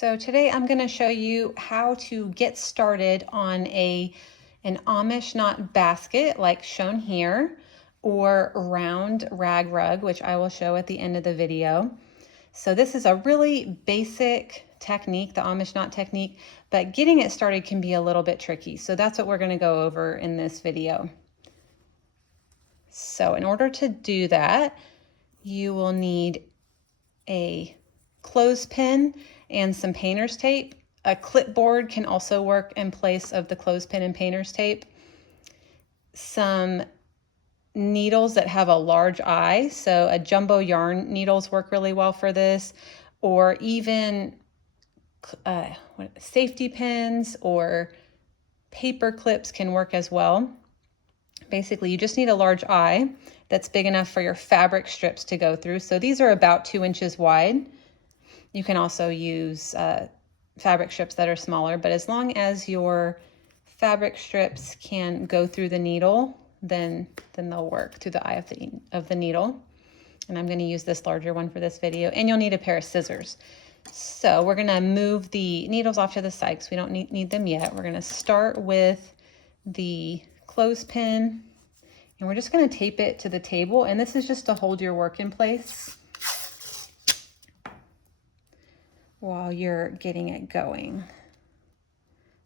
So today I'm going to show you how to get started on an Amish knot basket like shown here, or round rag rug, which I will show at the end of the video. So this is a really basic technique, the Amish knot technique, but getting it started can be a little bit tricky. So that's what we're going to go over in this video. So in order to do that, you will need a clothespin and some painter's tape. A clipboard can also work in place of the clothespin and painter's tape. Some needles that have a large eye, so a jumbo yarn needles work really well for this, or even safety pins or paper clips can work as well. Basically, you just need a large eye that's big enough for your fabric strips to go through. So these are about 2 inches wide. You can also use fabric strips that are smaller, but as long as your fabric strips can go through the needle, then they'll work through the eye of the needle. And I'm going to use this larger one for this video, and you'll need a pair of scissors. So we're going to move the needles off to the side because we don't need them yet. We're going to start with the clothespin, and we're just going to tape it to the table, and this is just to hold your work in place while you're getting it going.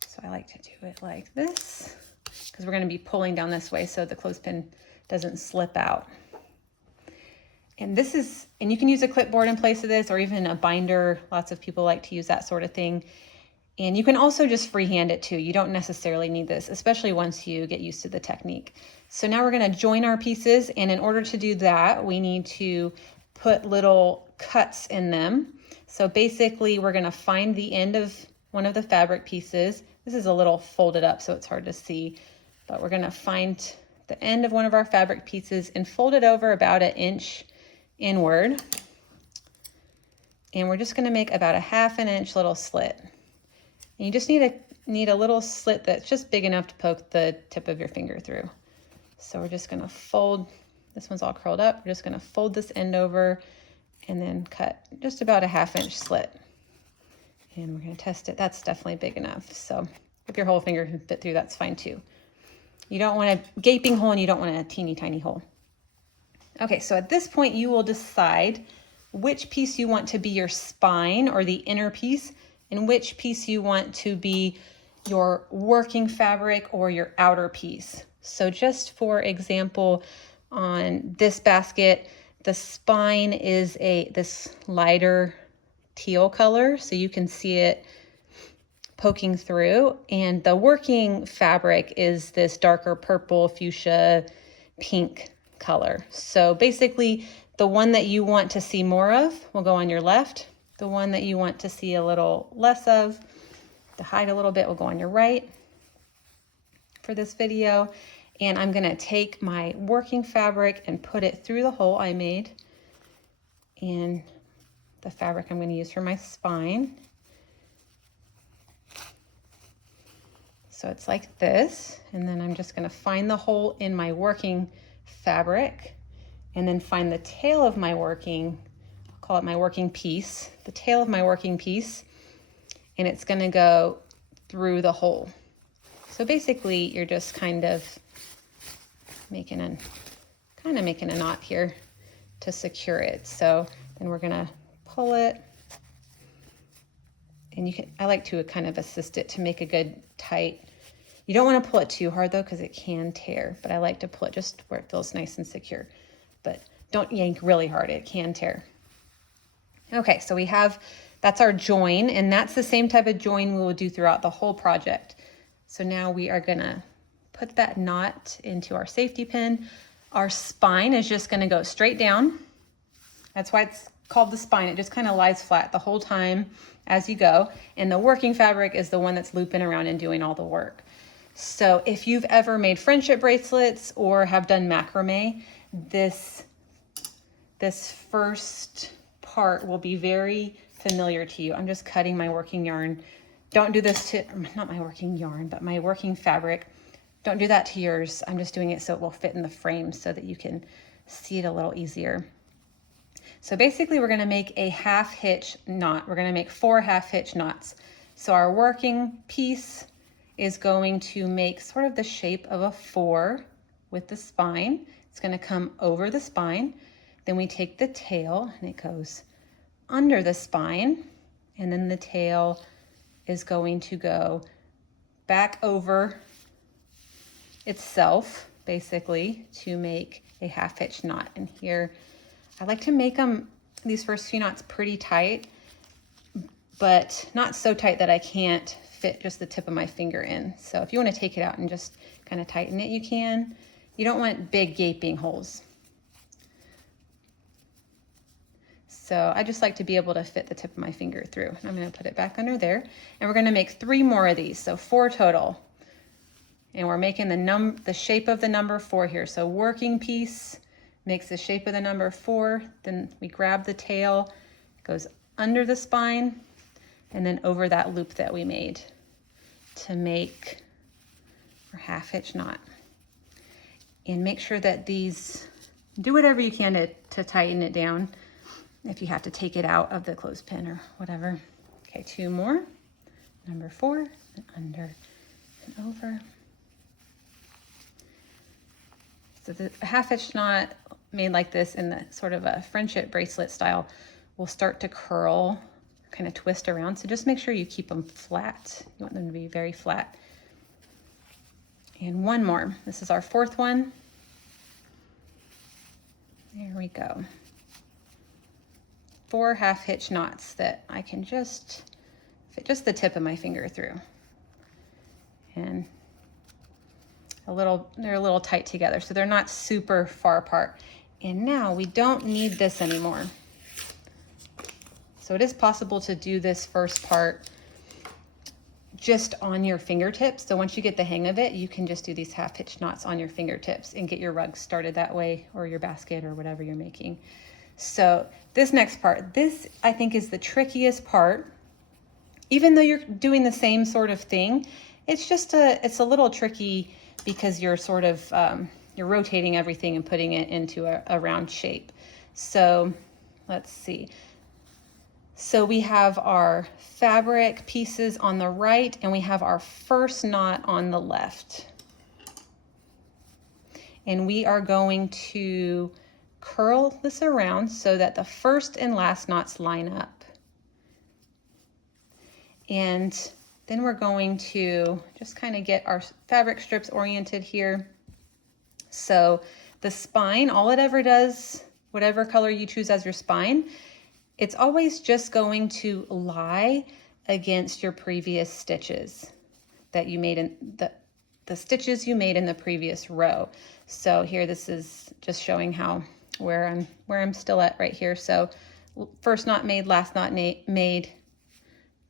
So I like to do it like this because we're going to be pulling down this way so the clothespin doesn't slip out. And you can use a clipboard in place of this, or even a binder. Lots of people like to use that sort of thing. And you can also just freehand it too. You don't necessarily need this, especially once you get used to the technique. So now we're going to join our pieces, and in order to do that, we need to put little cuts in them. So basically, we're going to find the end of one of the fabric pieces. This is a little folded up, so it's hard to see, but we're going to find the end of one of our fabric pieces and fold it over about 1 inch inward. And we're just going to make about a 1/2 inch little slit. And you just need a little slit that's just big enough to poke the tip of your finger through. So we're just going to fold, this one's all curled up. We're just going to fold this end over and then cut just about a 1/2 inch slit. And we're going to test it. That's definitely big enough. So if your whole finger can fit through, that's fine too. You don't want a gaping hole, and you don't want a teeny tiny hole. Okay, so at this point you will decide which piece you want to be your spine or the inner piece, and which piece you want to be your working fabric or your outer piece. So just for example, on this basket, the spine is this lighter teal color, so you can see it poking through, and the working fabric is this darker purple, fuchsia, pink color. So basically, the one that you want to see more of will go on your left. The one that you want to see a little less of, to hide a little bit, will go on your right for this video. And I'm going to take my working fabric and put it through the hole I made in the fabric I'm going to use for my spine. So it's like this, and then I'm just going to find the hole in my working fabric, and then find the tail of my working, I'll call it my working piece, the tail of my working piece, and it's going to go through the hole. So basically, you're just kind of making a knot here to secure it. So then we're going to pull it, and I like to kind of assist it to make a good tight. You don't want to pull it too hard though, because it can tear, but I like to pull it just where it feels nice and secure. But don't yank really hard, it can tear. Okay, so that's our join, and that's the same type of join we will do throughout the whole project. So now we are gonna put that knot into our safety pin. Our spine is just gonna go straight down. That's why it's called the spine. It just kind of lies flat the whole time as you go. And the working fabric is the one that's looping around and doing all the work. So if you've ever made friendship bracelets or have done macrame, this first part will be very familiar to you. I'm just cutting my working yarn. Don't do this not my working yarn, but my working fabric. Don't do that to yours. I'm just doing it so it will fit in the frame so that you can see it a little easier. So basically we're gonna make a half hitch knot. We're gonna make 4 half hitch knots. So our working piece is going to make sort of the shape of a 4 with the spine. It's gonna come over the spine. Then we take the tail and it goes under the spine. And then the tail is going to go back over itself, basically, to make a half hitch knot. And here, I like to make them, these first few knots, pretty tight, but not so tight that I can't fit just the tip of my finger in. So if you want to take it out and just kind of tighten it, you can. You don't want big gaping holes. So I just like to be able to fit the tip of my finger through. I'm going to put it back under there, and we're going to make 3 more of these, so 4 total. And we're making the shape of the number 4 here. So working piece makes the shape of the number 4. Then we grab the tail, it goes under the spine, and then over that loop that we made to make our half hitch knot. And make sure that these, do whatever you can to tighten it down. If you have to take it out of the clothespin or whatever. Okay, 2 more. Number 4, and under and over. So the half hitch knot made like this in the sort of a friendship bracelet style will start to curl, kind of twist around. So just make sure you keep them flat. You want them to be very flat. And 1 more. This is our 4th one. There we go. 4 half hitch knots that I can just fit just the tip of my finger through. And they're a little tight together, so they're not super far apart. And now we don't need this anymore. So it is possible to do this first part just on your fingertips. So once you get the hang of it, you can just do these half hitch knots on your fingertips and get your rug started that way, or your basket or whatever you're making. So this next part, this I think is the trickiest part. Even though you're doing the same sort of thing, it's a little tricky because you're sort of, you're rotating everything and putting it into a round shape. So let's see. So we have our fabric pieces on the right and we have our first knot on the left. And we are going to curl this around so that the first and last knots line up. And then we're going to just kind of get our fabric strips oriented here. So the spine, all it ever does, whatever color you choose as your spine, it's always just going to lie against your previous stitches that you made in the stitches you made in the previous row. So here, this is just showing where I'm still at right here. So first knot made, last knot made,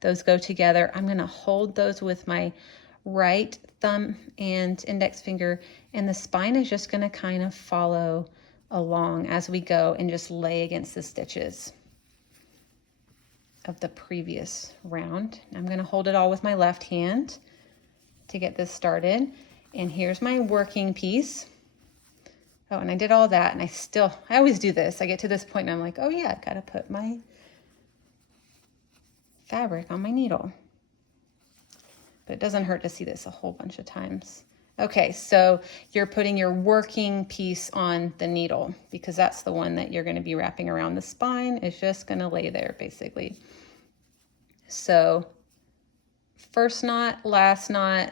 those go together. I'm gonna hold those with my right thumb and index finger, and the spine is just gonna kind of follow along as we go and just lay against the stitches of the previous round. I'm gonna hold it all with my left hand to get this started. And here's my working piece. Oh, and I did all that, and I always do this. I get to this point and I'm like, oh yeah, I've got to put my fabric on my needle. But it doesn't hurt to see this a whole bunch of times. Okay, so you're putting your working piece on the needle because that's the one that you're going to be wrapping around. The spine is just going to lay there basically. So first knot, last knot,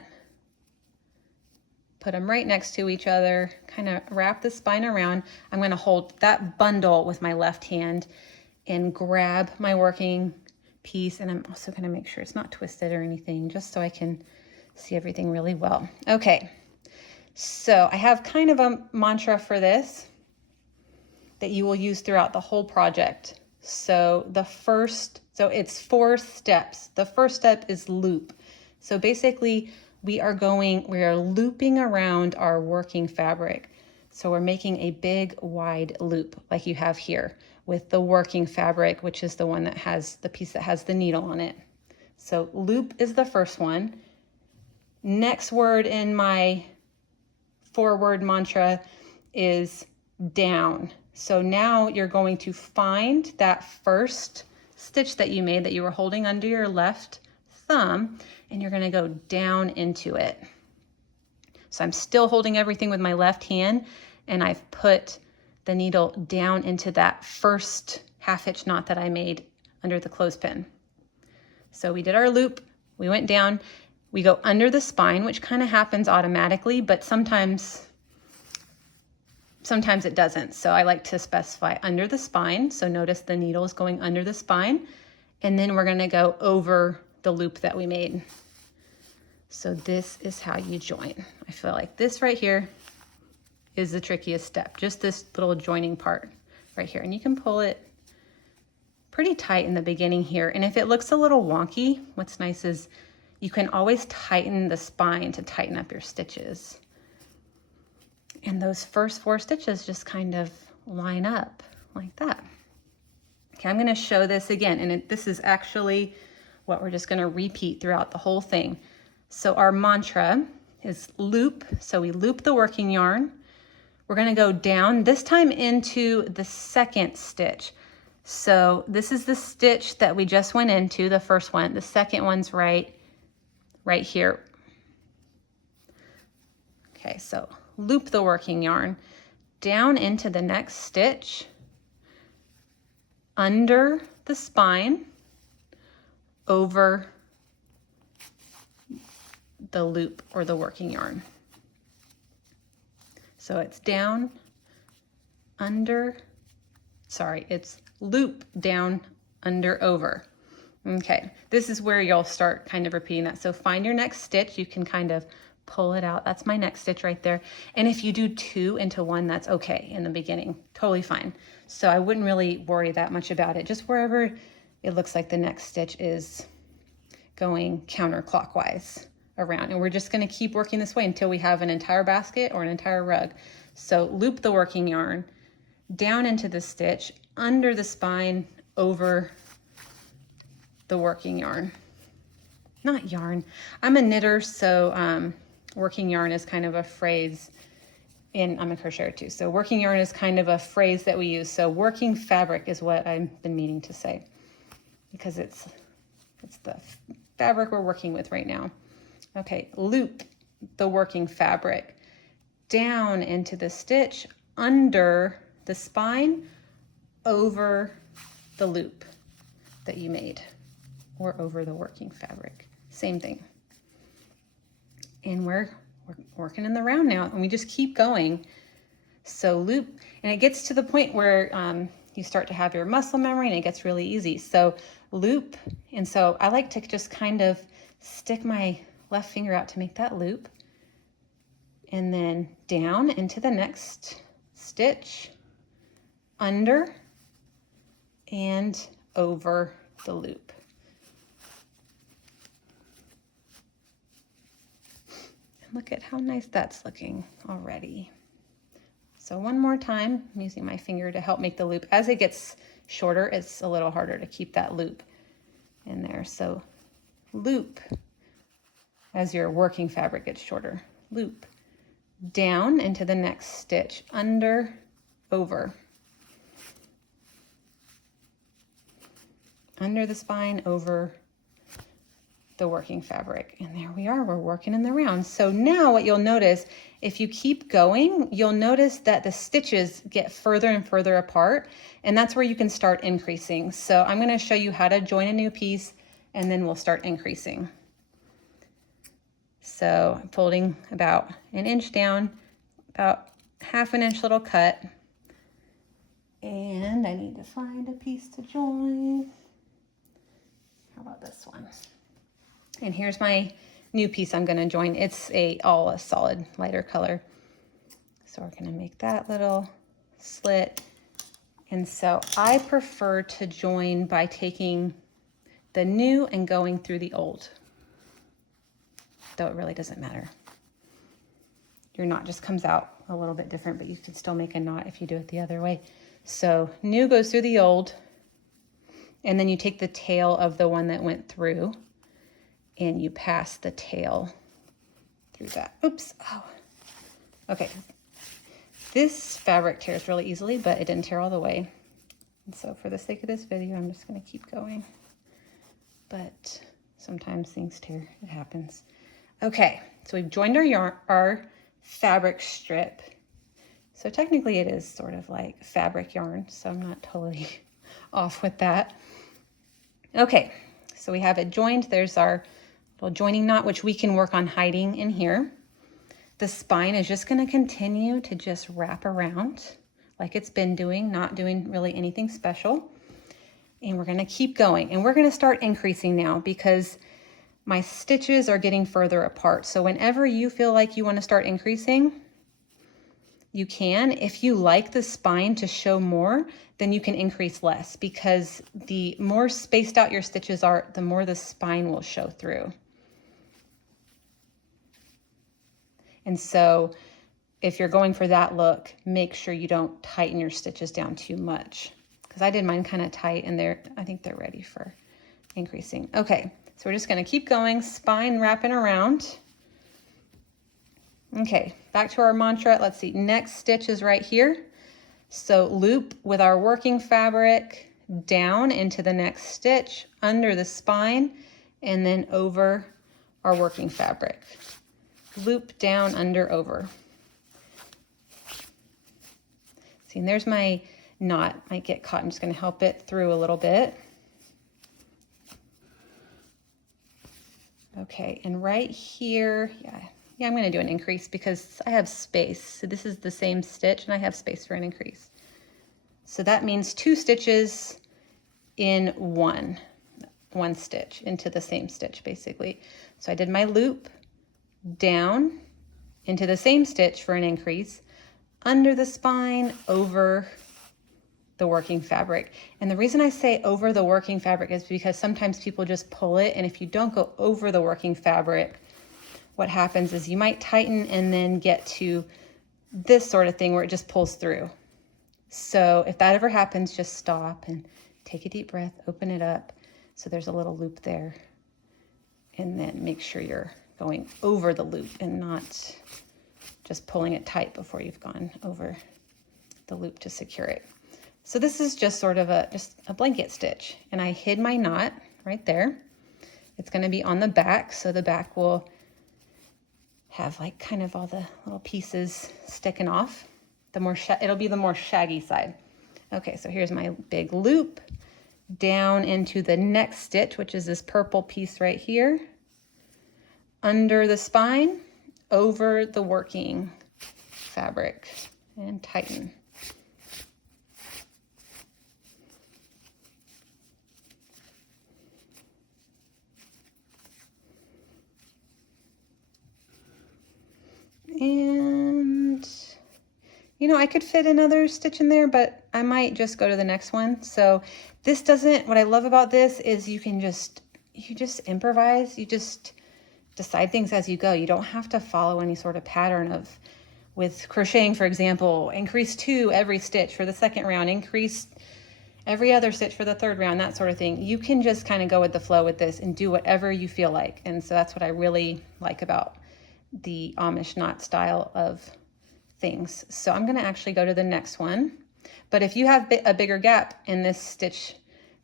put them right next to each other, kind of wrap the spine around. I'm going to hold that bundle with my left hand and grab my working piece. And I'm also going to make sure it's not twisted or anything, just so I can see everything really well. Okay, so I have kind of a mantra for this that you will use throughout the whole project. So it's 4 steps. The first step is loop. So basically we are looping around our working fabric. So we're making a big wide loop like you have here with the working fabric, which is the one that has the piece that has the needle on it. So loop is the first one. Next word in my 4-word mantra is down. So now you're going to find that first stitch that you made that you were holding under your left thumb, and you're going to go down into it. So I'm still holding everything with my left hand, and I've put the needle down into that first half-hitch knot that I made under the clothespin. So we did our loop, we went down, we go under the spine, which kind of happens automatically, but sometimes it doesn't. So I like to specify under the spine. So notice the needle is going under the spine, and then we're gonna go over the loop that we made. So this is how you join. I feel like this right here is the trickiest step, just this little joining part right here. And you can pull it pretty tight in the beginning here. And if it looks a little wonky, what's nice is you can always tighten the spine to tighten up your stitches. And those first 4 stitches just kind of line up like that. Okay, I'm gonna show this again, and this is actually what we're just gonna repeat throughout the whole thing. So our mantra is loop. So we loop the working yarn. We're gonna go down, this time into the second stitch. So this is the stitch that we just went into, the first one. The second one's right here. Okay, so loop the working yarn down into the next stitch, under the spine, over the loop or the working yarn. So it's down, under, sorry, it's loop, down, under, over. Okay, this is where you'll start kind of repeating that. So find your next stitch, you can kind of pull it out. That's my next stitch right there. And if you do 2 into 1, that's okay in the beginning, totally fine. So I wouldn't really worry that much about it. Just wherever it looks like the next stitch is going counterclockwise around. And we're just gonna keep working this way until we have an entire basket or an entire rug. So loop the working yarn down into the stitch, under the spine, over the working yarn. Not yarn. I'm a knitter, so working yarn is kind of a phrase, and I'm a crocheter too. So working yarn is kind of a phrase that we use. So working fabric is what I've been meaning to say, because it's the fabric we're working with right now. Okay, loop the working fabric down into the stitch, under the spine, over the loop that you made, or over the working fabric. Same thing. And we're working in the round now, and we just keep going. So loop, and it gets to the point where you start to have your muscle memory, and it gets really easy. So loop, and so I like to just kind of stick my left finger out to make that loop, and then down into the next stitch, under and over the loop. And look at how nice that's looking already. So one more time, I'm using my finger to help make the loop. As it gets shorter, it's a little harder to keep that loop in there. So loop as your working fabric gets shorter. Loop down into the next stitch, under, over. Under the spine, over the working fabric. And there we are, we're working in the round. So now what you'll notice, if you keep going, you'll notice that the stitches get further and further apart, and that's where you can start increasing. So I'm gonna show you how to join a new piece, and then we'll start increasing. So I'm folding about 1 inch down, about 1/2 inch little cut, and I need to find a piece to join. How about this one? And here's my new piece I'm gonna join. It's all a solid lighter color. So we're gonna make that little slit. And so I prefer to join by taking the new and going through the old, though it really doesn't matter. Your knot just comes out a little bit different, but you can still make a knot if you do it the other way. So new goes through the old, and then you take the tail of the one that went through, and you pass the tail through that. Oops, oh. Okay. This fabric tears really easily, but it didn't tear all the way. And so for the sake of this video, I'm just going to keep going. But sometimes things tear, it happens. Okay, so we've joined our fabric strip. So technically it is sort of like fabric yarn, so I'm not totally off with that. Okay, so we have it joined. There's our little joining knot, which we can work on hiding in here. The spine is just going to continue to just wrap around like it's been doing, not doing really anything special. And we're going to keep going, and we're going to start increasing now because my stitches are getting further apart. So whenever you feel like you want to start increasing, you can. If you like the spine to show more, then you can increase less, because the more spaced out your stitches are, the more the spine will show through. And so if you're going for that look, make sure you don't tighten your stitches down too much, because I did mine kind of tight, and I think they're ready for increasing. Okay, so we're just going to keep going, spine wrapping around. Okay, back to our mantra. Let's see, next stitch is right here. So loop with our working fabric down into the next stitch, under the spine, and then over our working fabric. Loop down, under, over. See, and there's my knot. Might get caught. I'm just going to help it through a little bit. Okay, and right here, yeah, I'm going to do an increase because I have space. So this is the same stitch, and I have space for an increase. So that means 2 stitches in one stitch into the same stitch, basically. So I did my loop down into the same stitch for an increase, under the spine, over the working fabric. And the reason I say over the working fabric is because sometimes people just pull it, and if you don't go over the working fabric, what happens is you might tighten and then get to this sort of thing where it just pulls through. So if that ever happens, just stop and take a deep breath, open it up. So there's a little loop there, and then make sure you're going over the loop and not just pulling it tight before you've gone over the loop to secure it. So this is just sort of just a blanket stitch, and I hid my knot right there. It's going to be on the back, so the back will have like kind of all the little pieces sticking off. It'll be the more shaggy side. Okay, so here's my big loop down into the next stitch, which is this purple piece right here, under the spine, over the working fabric, and tighten. And, you know, I could fit another stitch in there, but I might just go to the next one. So this what I love about this is you just improvise. You just decide things as you go. You don't have to follow any sort of pattern with crocheting, for example, increase 2 every stitch for the second round, increase every other stitch for the third round, that sort of thing. You can just kind of go with the flow with this and do whatever you feel like. And so that's what I really like about the Amish knot style of things. So I'm going to actually go to the next one. But if you have a bigger gap in this stitch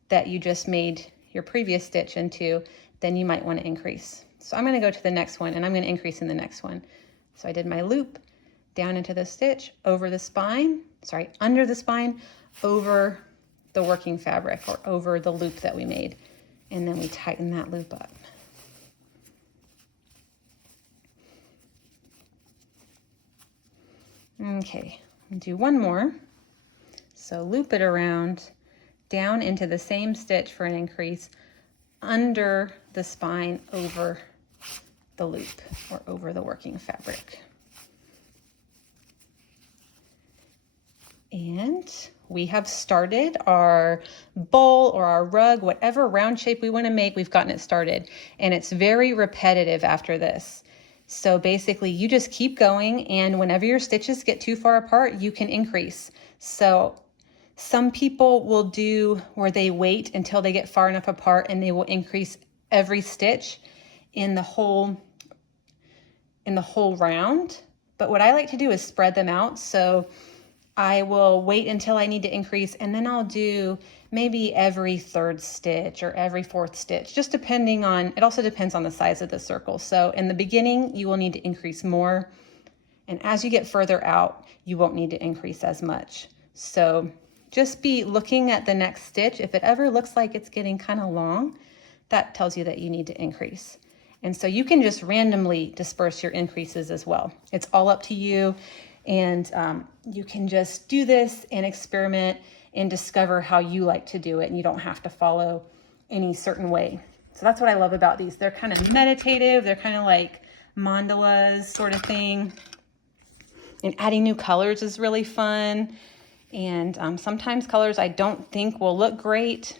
that you just made your previous stitch into, then you might want to increase. So I'm going to go to the next one, and I'm going to increase in the next one. So I did my loop down into the stitch, over the spine, under the spine, over the working fabric, or over the loop that we made. And then we tighten that loop up. Okay, I'll do one more. So loop it around, down into the same stitch for an increase, under the spine, over the loop, or over the working fabric. And we have started our bowl or our rug, whatever round shape we want to make, we've gotten it started. And it's very repetitive after this. So basically you just keep going, and whenever your stitches get too far apart, you can increase. So some people will do where they wait until they get far enough apart, and they will increase every stitch in the whole round. But what I like to do is spread them out. So I will wait until I need to increase, and then I'll do maybe every third stitch or every fourth stitch, just depending on, it also depends on the size of the circle. So in the beginning, you will need to increase more. And as you get further out, you won't need to increase as much. So just be looking at the next stitch. If it ever looks like it's getting kind of long, that tells you that you need to increase. And so you can just randomly disperse your increases as well. It's all up to you. And you can just do this and experiment and discover how you like to do it. And you don't have to follow any certain way. So that's what I love about these. They're kind of meditative. They're kind of like mandalas sort of thing. And adding new colors is really fun. And sometimes colors I don't think will look great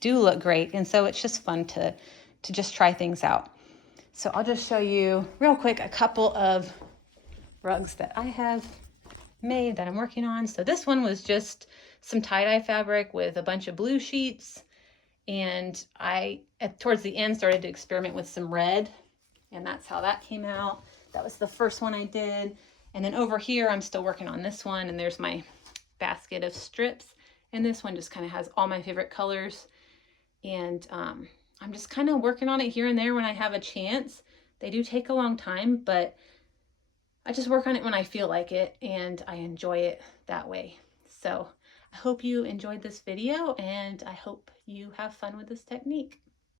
do look great. And so it's just fun to just try things out. So I'll just show you real quick a couple of rugs that I have made that I'm working on. So this one was just some tie-dye fabric with a bunch of blue sheets. And I, towards the end, started to experiment with some red. And that's how that came out. That was the first one I did. And then over here, I'm still working on this one. And there's my basket of strips. And this one just kind of has all my favorite colors. And I'm just kind of working on it here and there when I have a chance. They do take a long time, but I just work on it when I feel like it, and I enjoy it that way. So I hope you enjoyed this video, and I hope you have fun with this technique.